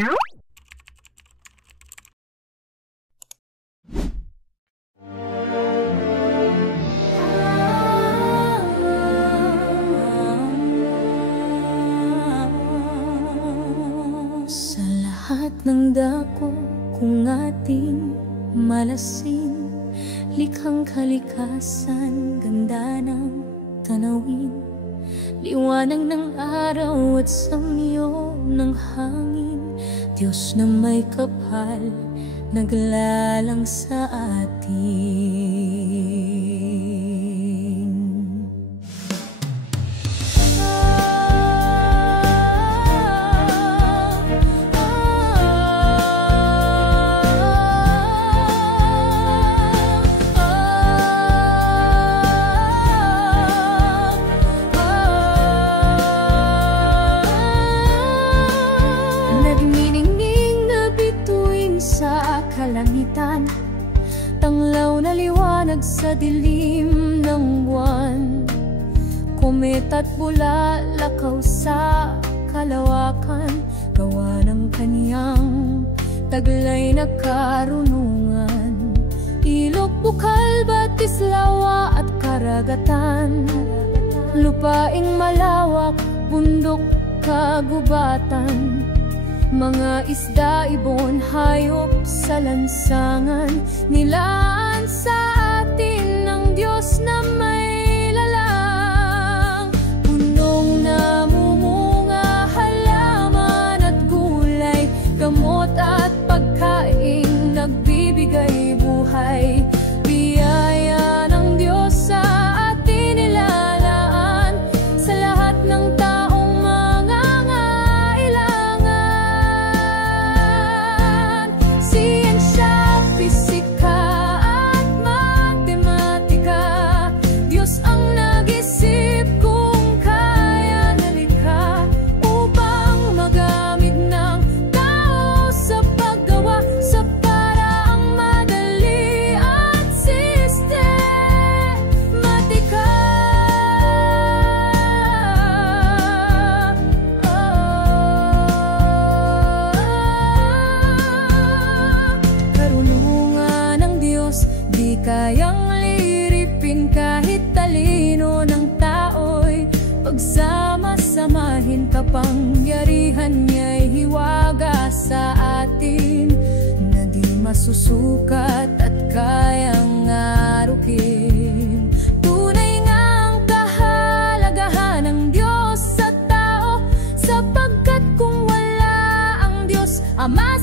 Sa lahat ng dako kung ating malasin, likhang kalikasan, ganda ng tanawin, liwanag ng araw at samyo ng hangin. Diyos na may kapal, naglalang sa atin. Kalangitan, tanglaw na liwanag sa dilim ng buwan. Kometa't bulalakaw sa kalawakan, gawa ng kaniyang taglay na karunungan. Ilog, bukal, batis, lawa at karagatan, lupaing malawak, bundok, kagubatan. Mga isda, ibon, hayop sa lansangan, nilaan sa atin ng Diyos na may lalang. Punong namumunga, halaman at gulay, gamot at pagkain, nagbibigay buhay. Biyaya ng Diyos sa atin nilalaan, sa lahat ng taong kayang liripin kahit talino ng tao'y pagsama-samahin, kapangyarihan niya'y hiwaga sa atin na di masusukat at kayang arukin. Tunay nga ang kahalagahan ng Diyos sa tao, sapagkat kung wala ang Diyos Ama,